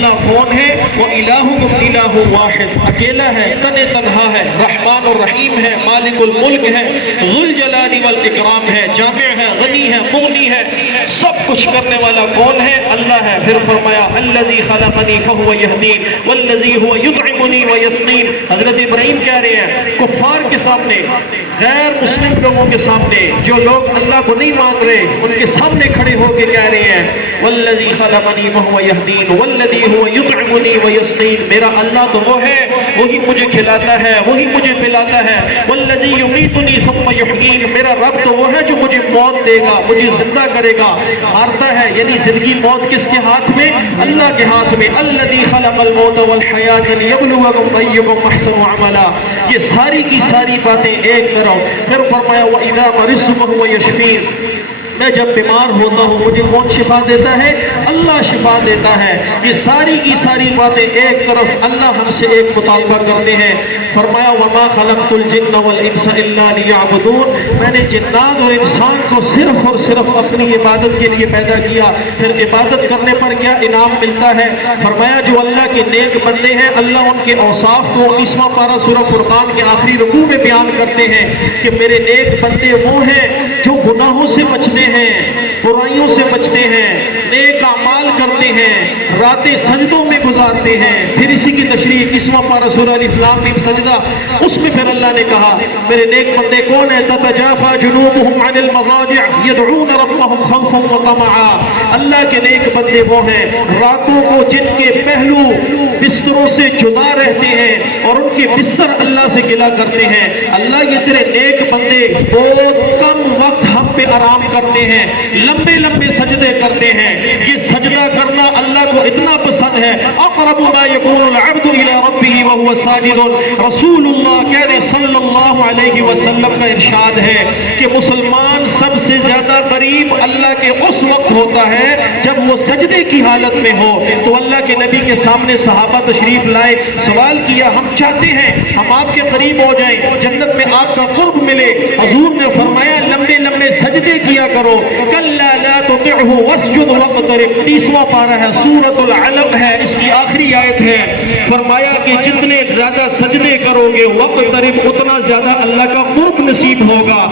اللہ کون ہے؟ وہ الہکم الہ واحد، اکیلا ہے، تن تنہا ہے، رحمان الرحیم ہے، مالک الملک ہے، ذو الجلال والاکرام ہے، جامع ہے، غنی ہے، مغنی ہے، سب کچھ کرنے والا کون ہے؟ اللہ ہے۔ پھر فرمایا الذی خلقنی فہو یہدین والذی هو یطعمنی ویسقین۔ حضرت ابراہیم کہہ رہے ہیں کفار کے سامنے، غیر مسلم لوگوں کے سامنے، جو لوگ اللہ کو نہیں مان رہے، ان کے سامنے کھڑے ہو کے کہہ رہے ہیں والذی خلقنی وہو یہدین والذی هو یطعمنی ویسقین، میرا اللہ تو وہ ہے، وہی مجھے کھلاتا ہے، وہی مجھے پلاتا ہے، والذی یمیتنی ثم یحیین، میرا رب تو وہ ہے جو مجھے موت دے گا، مجھے زندہ کرے گا، مارتا ہے، یعنی زندگی موت کس کے ہاتھ میں؟ اللہ کے ہاتھ میں۔ الذی خلق الموت والحیاۃ لیبلوکم ایکم احسن عملا، یہ ساری کی ساری باتیں ایک طرف۔ پھر فرمایا وَإِذَا مَرِضْتُ فَهُوَ يَشْفِينِ، میں جب بیمار ہوتا ہوں مجھے کون شفا دیتا ہے؟ اللہ شفا دیتا ہے۔ یہ ساری کی ساری باتیں ایک طرف، اللہ ہم سے ایک مطالبہ کرتے ہیں۔ فرمایا وَمَا خَلَقْتُ الْجِنَّ وَالْإِنسَ إِلَّا لِيَعْبُدُونَ، میں نے جنات اور انسان کو صرف اور صرف اپنی عبادت کے لیے پیدا کیا۔ پھر عبادت کرنے پر کیا انعام ملتا ہے؟ فرمایا جو اللہ کے نیک بندے ہیں، اللہ ان کے اوصاف کو 19واں پارہ سورہ فرقان کے آخری رکوع میں بیان کرتے ہیں کہ میرے نیک بندے وہ ہیں جو گناہوں سے بچتے ہیں، برائیوں سے بچتے ہیں، نیک اعمال کرتے ہیں، راتیں سجدوں میں گزارتے ہیں۔ پھر اسی کی تشریح 21واں پارہ سورہ الف لام میم سجدہ، اس میں پھر اللہ نے کہا میرے نیک بندے کون ہیں؟ تتجافى جنوبهم عن المضاجع يدعون ربهم خوفا وطمعا، اللہ کے نیک بندے وہ ہیں راتوں کو جن کے پہلو بستروں سے جدا رہتے ہیں اور ان کے بستر اللہ سے گلا کرتے ہیں۔ اللہ یہ تیرے نیک بندے بہت کم وقت ہم پہ آرام کرتے ہیں، لمبے لمبے سجدے کرتے ہیں۔ یہ سجدہ کرنا اللہ کو اتنا پسند ہے۔ اقرب ما یکون العبد الی ربہ وہو ساجد، رسول اللہ کہہ رہے صلی اللہ علیہ وسلم کا ارشاد ہے کہ مسلمان سب سے زیادہ قریب اللہ کے اس وقت ہوتا ہے جب وہ سجدے کی حالت میں ہو۔ تو اللہ کے نبی کے سامنے صحابہ تشریف لائے، سوال کیا ہم چاہتے ہیں ہم آپ کے قریب ہو جائیں، جنت میں آپ کا قرب ملے۔ حضور نے فرمایا لمبے لمبے سجدے کیا کرو۔ کلا لا تطعه واسجد واقترب، 30واں پارہ ہے، سورۃ العلق ہے، اس کی آخری آیت ہے۔ فرمایا کہ جتنے زیادہ سجدے کرو گے وقترب، اتنا زیادہ اللہ کا قرب نصیب ہوگا۔